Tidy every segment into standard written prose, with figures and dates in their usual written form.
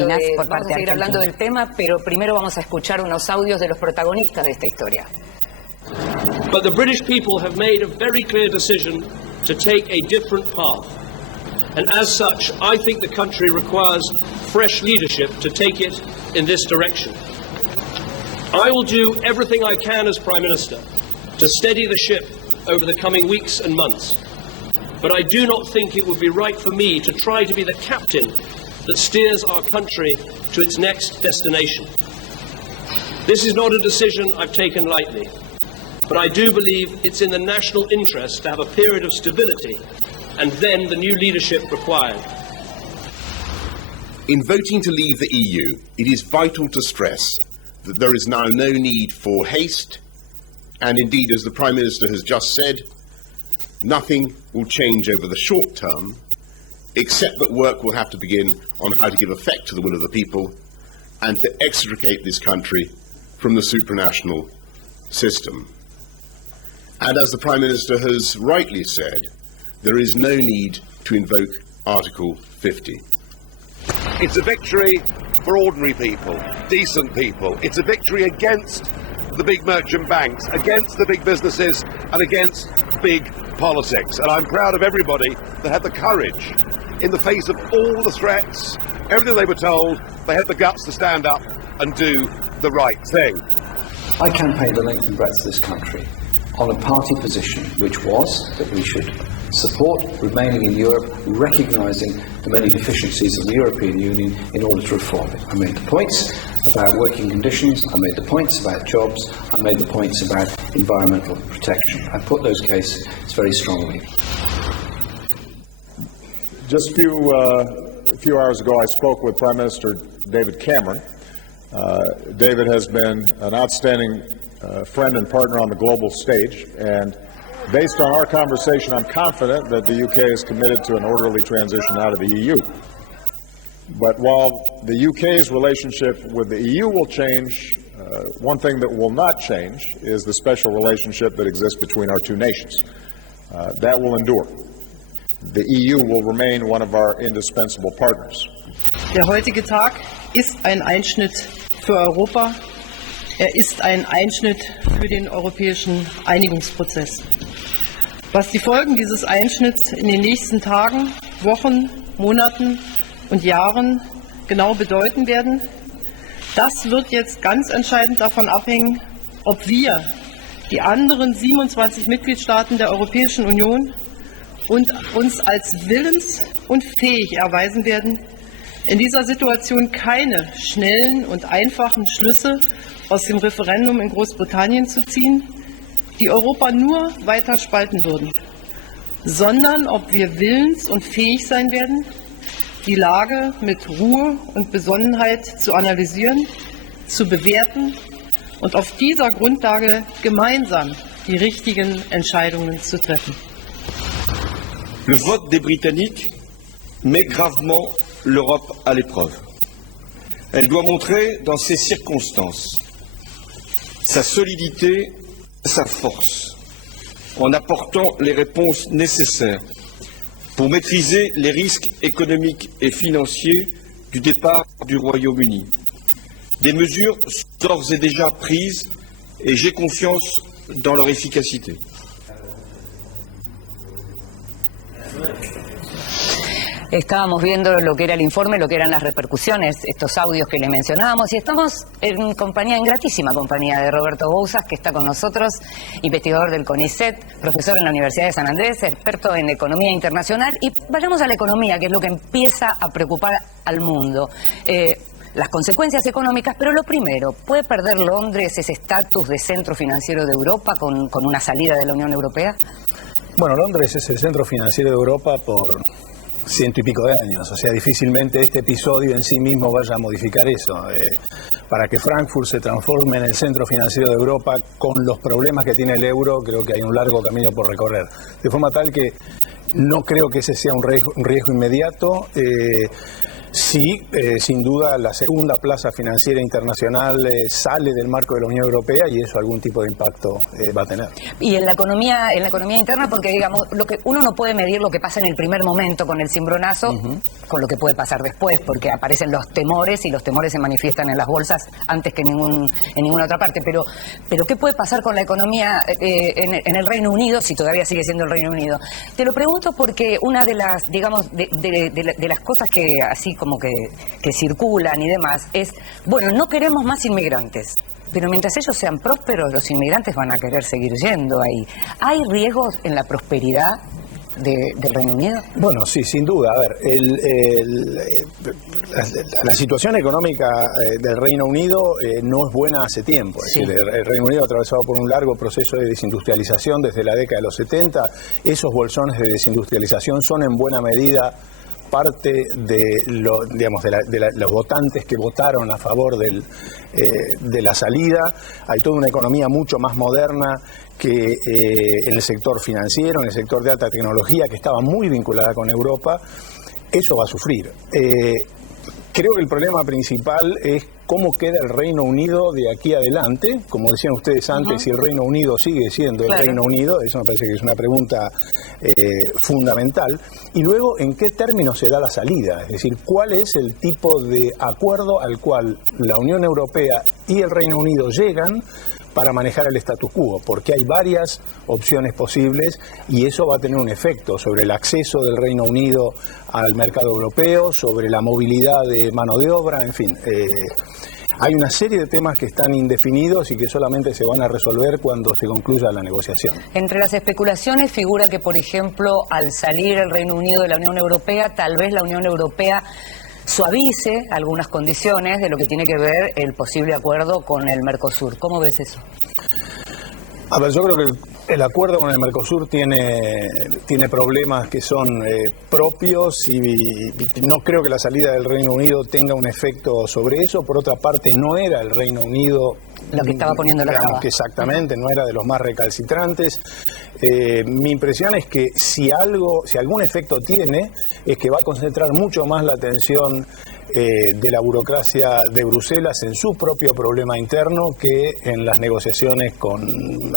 Malvinas por parte de seguir hablando del tema, pero primero vamos a escuchar unos audios de los protagonistas de esta historia. But the British people have made a very clear decision to take a different path. And as such, I think the country requires fresh leadership to take it in this direction. I will do everything I can as Prime Minister to steady the ship over the coming weeks and months. But I do not think it would be right for me to try to be the captain that steers our country to its next destination. This is not a decision I've taken lightly, but I do believe it's in the national interest to have a period of stability and then the new leadership required. In voting to leave the EU, it is vital to stress that there is now no need for haste, and indeed, as the Prime Minister has just said, nothing will change over the short term, except that work will have to begin on how to give effect to the will of the people and to extricate this country from the supranational system. And as the Prime Minister has rightly said, there is no need to invoke Article 50. It's a victory for ordinary people, decent people. It's a victory against the big merchant banks, against the big businesses, and against big politics. And I'm proud of everybody that had the courage, in the face of all the threats, everything they were told, they had the guts to stand up and do the right thing. I campaigned the length and breadth of this country on a party position, which was that we should support remaining in Europe, recognising the many deficiencies of the European Union in order to reform it. I made the points about working conditions, I made the points about jobs, I made the points about environmental protection. I put those cases very strongly. Just a few hours ago, I spoke with Prime Minister David Cameron. David has been an outstanding friend and partner on the global stage, and based on our conversation, I'm confident that the UK is committed to an orderly transition out of the EU. But while the UK's relationship with the EU will change, one thing that will not change is the special relationship that exists between our two nations. That will endure. The EU will remain one of our indispensable partners. Der heutige Tag ist ein Einschnitt für Europa. Er ist ein Einschnitt für den europäischen Einigungsprozess. Was die Folgen dieses Einschnitts in den nächsten Tagen, Wochen, Monaten und Jahren genau bedeuten werden, das wird jetzt ganz entscheidend davon abhängen, ob wir, die anderen 27 Mitgliedstaaten der Europäischen Union, uns als willens- und fähig erweisen werden, in dieser Situation keine schnellen und einfachen Schlüsse aus dem Referendum in Großbritannien zu ziehen, die Europa nur weiter spalten würden, sondern ob wir willens und fähig sein werden, die Lage mit Ruhe und Besonnenheit zu analysieren, zu bewerten und auf dieser Grundlage gemeinsam die richtigen Entscheidungen zu treffen. Le vote des Britanniques met gravement l'Europe à l'épreuve. Elle doit montrer dans ces circonstances sa solidité, sa force, en apportant les réponses nécessaires pour maîtriser les risques économiques et financiers du départ du Royaume-Uni. Des mesures sont d'ores et déjà prises et j'ai confiance dans leur efficacité. Estábamos viendo lo que era el informe, lo que eran las repercusiones, estos audios que le mencionábamos, y estamos en gratísima compañía de Roberto Bouzas, que está con nosotros, investigador del CONICET, profesor en la Universidad de San Andrés, experto en economía internacional. Y vayamos a la economía, que es lo que empieza a preocupar al mundo. Las consecuencias económicas, pero lo primero, ¿puede perder Londres ese estatus de centro financiero de Europa con una salida de la Unión Europea? Bueno, Londres es el centro financiero de Europa por 100 y pico de años, o sea, difícilmente este episodio en sí mismo vaya a modificar eso. Para que Frankfurt se transforme en el centro financiero de Europa con los problemas que tiene el euro, creo que hay un largo camino por recorrer. De forma tal que no creo que ese sea un riesgo inmediato. Sí, sin duda la segunda plaza financiera internacional sale del marco de la Unión Europea y eso algún tipo de impacto va a tener. Y en la economía interna, porque digamos, lo que uno no puede medir lo que pasa en el primer momento con el cimbronazo, con lo que puede pasar después, porque aparecen los temores y los temores se manifiestan en las bolsas antes que en ninguna otra parte. Pero ¿qué puede pasar con la economía en el Reino Unido, si todavía sigue siendo el Reino Unido? Te lo pregunto porque una de las, digamos, de las cosas que así como que circulan y demás es, bueno, no queremos más inmigrantes, pero mientras ellos sean prósperos, los inmigrantes van a querer seguir yendo ahí. ¿Hay riesgos en la prosperidad del Reino Unido? Bueno, sí, sin duda. A ver, la situación económica del Reino Unido no es buena hace tiempo. Es decir, el Reino Unido ha atravesado por un largo proceso de desindustrialización desde la década de los 70. Esos bolsones de desindustrialización son en buena medida parte de los votantes que votaron a favor de la salida. Hay toda una economía mucho más moderna que en el sector financiero, en el sector de alta tecnología, que estaba muy vinculada con Europa. Eso va a sufrir. Creo que el problema principal es cómo queda el Reino Unido de aquí adelante. Como decían ustedes antes, si el Reino Unido sigue siendo el Reino Unido, eso me parece que es una pregunta fundamental. Y luego, ¿en qué términos se da la salida? Es decir, ¿cuál es el tipo de acuerdo al cual la Unión Europea y el Reino Unido llegan para manejar el status quo? Porque hay varias opciones posibles y eso va a tener un efecto sobre el acceso del Reino Unido al mercado europeo, sobre la movilidad de mano de obra, en fin. Hay una serie de temas que están indefinidos y que solamente se van a resolver cuando se concluya la negociación. Entre las especulaciones figura que, por ejemplo, al salir el Reino Unido de la Unión Europea, tal vez la Unión Europea suavice algunas condiciones de lo que tiene que ver el posible acuerdo con el Mercosur. ¿Cómo ves eso? A ver, yo creo que el acuerdo con el Mercosur tiene problemas que son propios y no creo que la salida del Reino Unido tenga un efecto sobre eso. Por otra parte, no era el Reino Unido lo que estaba poniendo la traba. Exactamente, no era de los más recalcitrantes. Mi impresión es que si algún efecto tiene, es que va a concentrar mucho más la atención de la burocracia de Bruselas en su propio problema interno que en las negociaciones con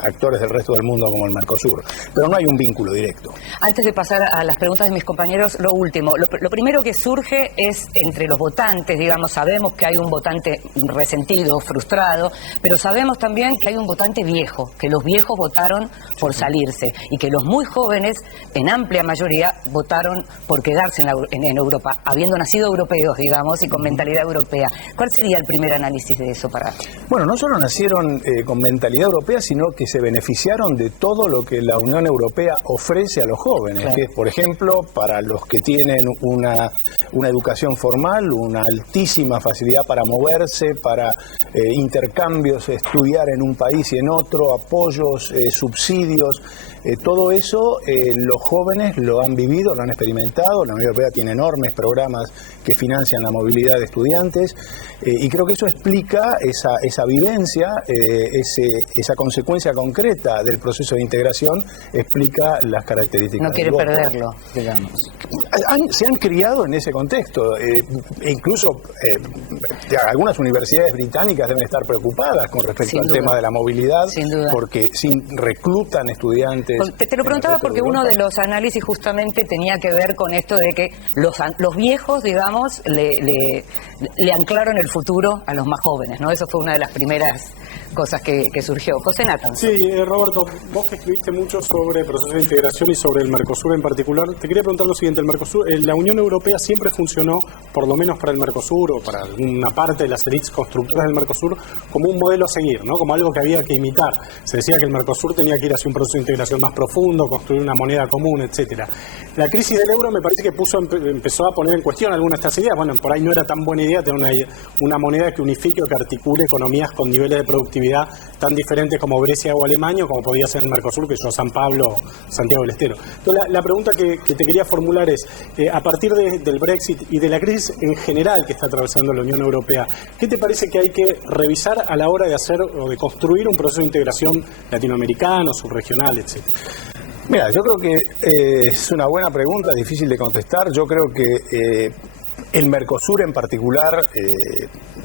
actores del resto del mundo como el Mercosur. Pero no hay un vínculo directo. Antes de pasar a las preguntas de mis compañeros, lo último. Lo primero que surge es entre los votantes, digamos, sabemos que hay un votante resentido, frustrado, pero sabemos también que hay un votante viejo, que los viejos votaron por salirse y que los muy jóvenes, en amplia mayoría, votaron por quedarse en Europa, habiendo nacido europeos, digamos, y con mentalidad europea. ¿Cuál sería el primer análisis de eso para...? Bueno, no solo nacieron con mentalidad europea, sino que se beneficiaron de todo lo que la Unión Europea ofrece a los jóvenes, claro. Que es, por ejemplo, para los que tienen una educación formal, una altísima facilidad para moverse, para intercambios, estudiar en un país y en otro, apoyos, subsidios. Todo eso los jóvenes lo han vivido, lo han experimentado. La Unión Europea tiene enormes programas que financian la movilidad de estudiantes y creo que eso explica esa vivencia, esa consecuencia concreta del proceso de integración, explica las características. No quiere perderlo, digamos. Se han criado en ese contexto. Incluso algunas universidades británicas deben estar preocupadas con respecto al tema de la movilidad, porque reclutan estudiantes. Te lo preguntaba porque uno de los análisis justamente tenía que ver con esto de que los viejos, digamos, le anclaron el futuro a los más jóvenes, ¿no? Eso fue una de las primeras cosas que surgió. José Nathan. Sí, Roberto, vos que escribiste mucho sobre el proceso de integración y sobre el Mercosur en particular, te quería preguntar lo siguiente. El Mercosur, la Unión Europea siempre funcionó, por lo menos para el Mercosur o para alguna parte de las élites constructoras del Mercosur, como un modelo a seguir, ¿no? Como algo que había que imitar. Se decía que el Mercosur tenía que ir hacia un proceso de integración más profundo, construir una moneda común, etcétera. La crisis del euro me parece que empezó a poner en cuestión algunas de estas ideas. Bueno, por ahí no era tan buena idea tener una moneda que unifique o que articule economías con niveles de productividad tan diferentes como Grecia o Alemania, como podía ser el Mercosur, que yo San Pablo o Santiago del Estero. Entonces, la pregunta que te quería formular es, a partir del Brexit y de la crisis en general que está atravesando la Unión Europea, ¿qué te parece que hay que revisar a la hora de hacer o de construir un proceso de integración latinoamericano, subregional, etcétera? Mira, yo creo que es una buena pregunta, difícil de contestar. Yo creo que El Mercosur en particular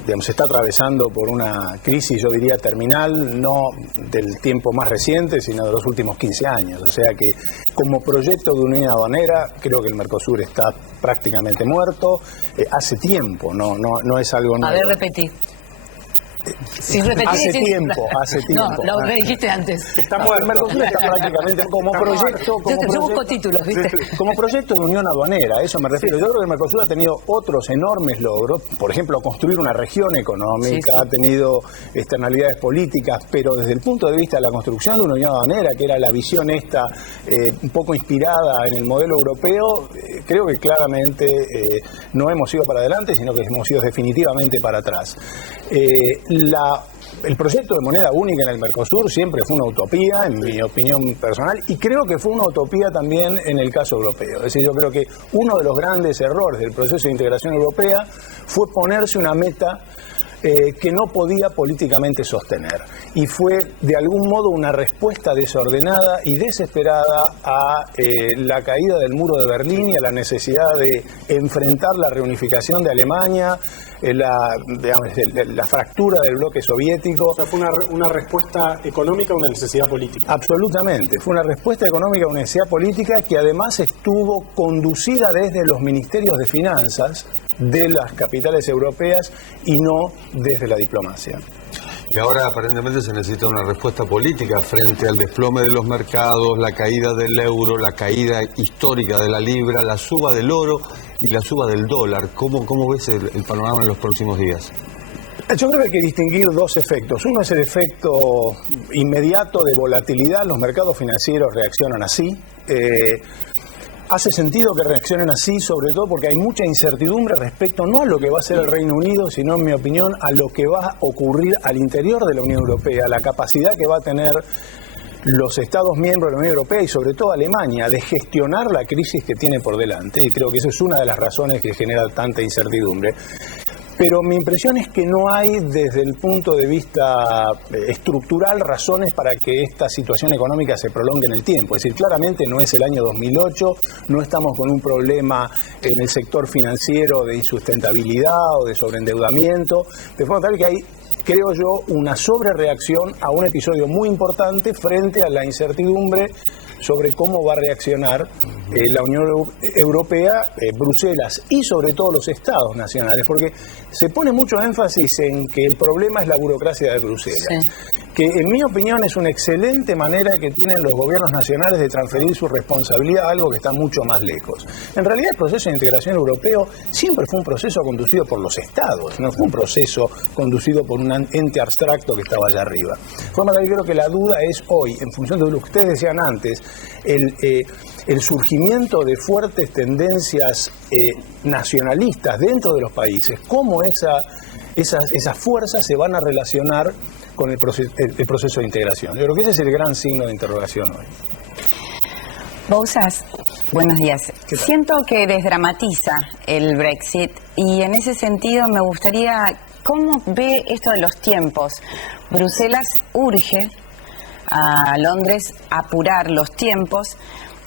digamos, está atravesando por una crisis, yo diría, terminal, no del tiempo más reciente, sino de los últimos 15 años. O sea que como proyecto de unión aduanera, creo que el Mercosur está prácticamente muerto. Hace tiempo, no es algo nuevo. A ver, repetí. Sin repetir, hace tiempo. No, lo dijiste antes. Está muerto. El Mercosur está prácticamente como proyecto. Yo busco títulos, ¿viste? Como proyecto de unión aduanera, a eso me refiero. Yo creo que el Mercosur ha tenido otros enormes logros, por ejemplo, construir una región económica, ha tenido externalidades políticas, pero desde el punto de vista de la construcción de una unión aduanera, que era la visión esta, un poco inspirada en el modelo europeo, creo que claramente no hemos ido para adelante, sino que hemos ido definitivamente para atrás. El proyecto de moneda única en el Mercosur siempre fue una utopía, en mi opinión personal, y creo que fue una utopía también en el caso europeo. Es decir, yo creo que uno de los grandes errores del proceso de integración europea fue ponerse una meta que no podía políticamente sostener. Y fue, de algún modo, una respuesta desordenada y desesperada a la caída del muro de Berlín y a la necesidad de enfrentar la reunificación de Alemania, la fractura del bloque soviético. O sea, fue una respuesta económica a una necesidad política. Absolutamente. Fue una respuesta económica a una necesidad política que además estuvo conducida desde los ministerios de finanzas de las capitales europeas y no desde la diplomacia. Y ahora aparentemente se necesita una respuesta política frente al desplome de los mercados, la caída del euro, la caída histórica de la libra, la suba del oro y la suba del dólar. ¿Cómo ves el panorama en los próximos días? Yo creo que hay que distinguir dos efectos. Uno es el efecto inmediato de volatilidad. Los mercados financieros reaccionan así. Hace sentido que reaccionen así, sobre todo porque hay mucha incertidumbre respecto no a lo que va a hacer el Reino Unido, sino, en mi opinión, a lo que va a ocurrir al interior de la Unión Europea, la capacidad que va a tener los Estados miembros de la Unión Europea y sobre todo Alemania de gestionar la crisis que tiene por delante, y creo que esa es una de las razones que genera tanta incertidumbre. Pero mi impresión es que no hay, desde el punto de vista estructural, razones para que esta situación económica se prolongue en el tiempo. Es decir, claramente no es el año 2008, no estamos con un problema en el sector financiero de insustentabilidad o de sobreendeudamiento, de forma tal que hay, creo yo, una sobrereacción a un episodio muy importante frente a la incertidumbre sobre cómo va a reaccionar la Unión Europea, Bruselas y sobre todo los estados nacionales, porque se pone mucho énfasis en que el problema es la burocracia de Bruselas, que en mi opinión es una excelente manera que tienen los gobiernos nacionales de transferir su responsabilidad a algo que está mucho más lejos. En realidad el proceso de integración europeo siempre fue un proceso conducido por los estados, no fue un proceso conducido por un ente abstracto que estaba allá arriba. De forma que creo que la duda es hoy, en función de lo que ustedes decían antes, el surgimiento de fuertes tendencias nacionalistas dentro de los países, cómo esas fuerzas se van a relacionar con el proceso de integración. Yo creo que ese es el gran signo de interrogación hoy. Bouzas, buenos días. Siento que desdramatiza el Brexit y en ese sentido me gustaría, ¿cómo ve esto de los tiempos? Bruselas urge a Londres apurar los tiempos,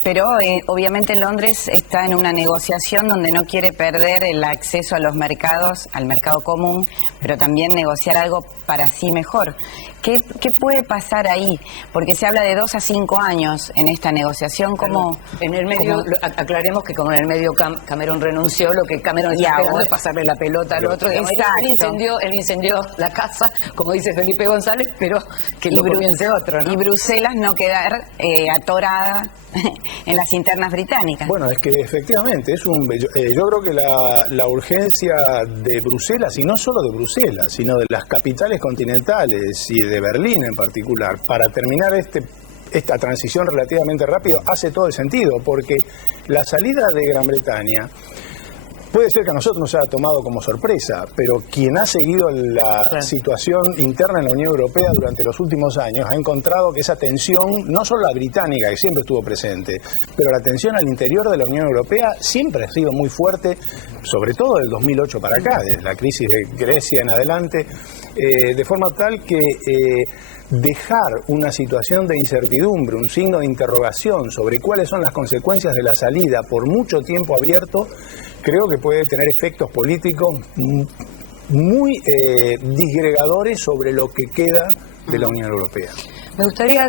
pero obviamente Londres está en una negociación donde no quiere perder el acceso a los mercados, al mercado común, pero también negociar algo para sí mejor. ¿Qué puede pasar ahí? Porque se habla de 2 a 5 años en esta negociación. ¿Cómo? En el medio, aclaremos que como en el medio Cameron renunció, lo que Cameron está esperando es pasarle la pelota al otro. Él incendió la casa, como dice Felipe González, pero que lo comience otro, ¿no? Y Bruselas no quedar atorada en las internas británicas. Bueno, es que efectivamente yo creo que la urgencia de Bruselas, y no solo de Bruselas, sino de las capitales continentales y de Berlín en particular, para terminar esta transición relativamente rápido, hace todo el sentido, porque la salida de Gran Bretaña puede ser que a nosotros nos haya tomado como sorpresa, pero quien ha seguido la situación interna en la Unión Europea durante los últimos años ha encontrado que esa tensión, no solo la británica, que siempre estuvo presente, pero la tensión al interior de la Unión Europea siempre ha sido muy fuerte, sobre todo del 2008 para acá, desde la crisis de Grecia en adelante, de forma tal que dejar una situación de incertidumbre, un signo de interrogación sobre cuáles son las consecuencias de la salida por mucho tiempo abierto, creo que puede tener efectos políticos muy disgregadores sobre lo que queda de la Unión Europea. Me gustaría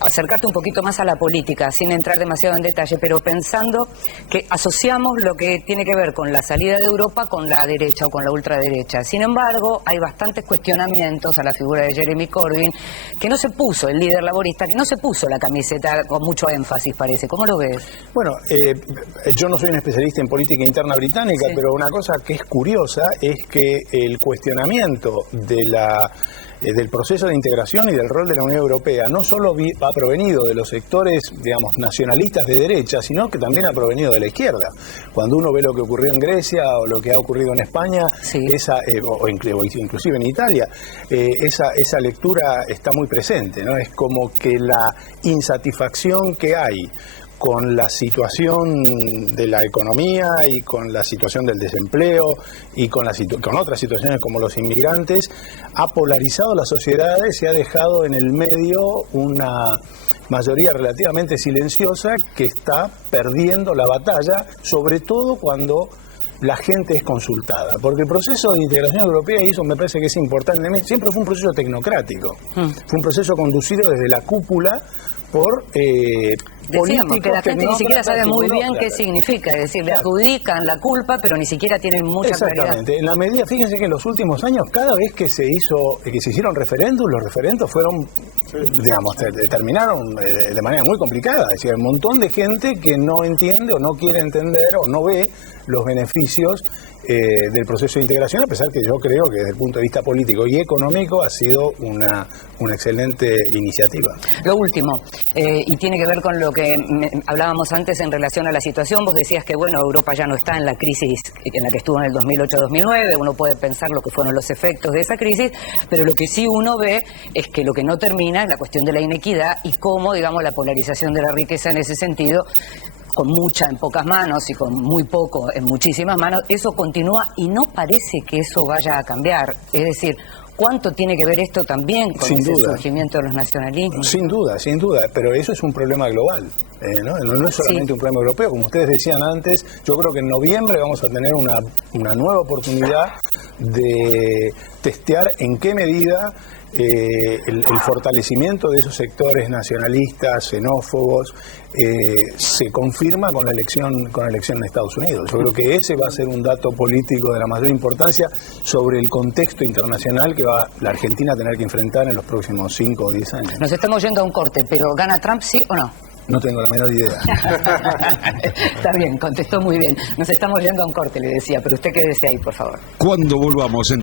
acercarte un poquito más a la política, sin entrar demasiado en detalle, pero pensando que asociamos lo que tiene que ver con la salida de Europa con la derecha o con la ultraderecha. Sin embargo, hay bastantes cuestionamientos a la figura de Jeremy Corbyn, que no se puso, el líder laborista, que no se puso la camiseta con mucho énfasis, parece. ¿Cómo lo ves? Bueno, yo no soy un especialista en política interna británica, pero una cosa que es curiosa es que el cuestionamiento del proceso de integración y del rol de la Unión Europea no solo ha provenido de los sectores, digamos, nacionalistas de derecha, sino que también ha provenido de la izquierda. Cuando uno ve lo que ocurrió en Grecia o lo que ha ocurrido en España, o inclusive en Italia, esa lectura está muy presente, ¿no? Es como que la insatisfacción que hay con la situación de la economía y con la situación del desempleo y con otras situaciones como los inmigrantes, ha polarizado las sociedades y ha dejado en el medio una mayoría relativamente silenciosa que está perdiendo la batalla, sobre todo cuando la gente es consultada, porque el proceso de integración europea, y eso me parece que es importante, siempre fue un proceso tecnocrático, fue un proceso conducido desde la cúpula por decíamos que la gente ni siquiera sabe muy bien qué significa, es decir, le adjudican la culpa, pero ni siquiera tienen mucha claridad. Exactamente. En la medida, fíjense que en los últimos años, cada vez que se hicieron referéndums, los referendos fueron, digamos, terminaron de manera muy complicada. Es decir, hay un montón de gente que no entiende o no quiere entender o no ve los beneficios del proceso de integración, a pesar que yo creo que desde el punto de vista político y económico ha sido una excelente iniciativa. Lo último, y tiene que ver con lo que hablábamos antes en relación a la situación, vos decías que bueno, Europa ya no está en la crisis en la que estuvo en el 2008-2009, uno puede pensar lo que fueron los efectos de esa crisis, pero lo que sí uno ve es que lo que no termina es la cuestión de la inequidad y cómo, digamos, la polarización de la riqueza en ese sentido, con mucha en pocas manos y con muy poco en muchísimas manos, eso continúa y no parece que eso vaya a cambiar. Es decir, ¿cuánto tiene que ver esto también con el surgimiento de los nacionalismos? Sin duda, pero eso es un problema global. No es solamente un problema europeo, como ustedes decían antes. Yo creo que en noviembre vamos a tener una nueva oportunidad de testear en qué medida el fortalecimiento de esos sectores nacionalistas, xenófobos, se confirma con la elección en Estados Unidos. Yo creo que ese va a ser un dato político de la mayor importancia sobre el contexto internacional que va la Argentina a tener que enfrentar en los próximos 5 o 10 años. Nos estamos yendo a un corte, pero ¿gana Trump sí o no? No tengo la menor idea. Está bien, contestó muy bien. Nos estamos yendo a un corte, le decía, pero usted quédese ahí, por favor. Cuando volvamos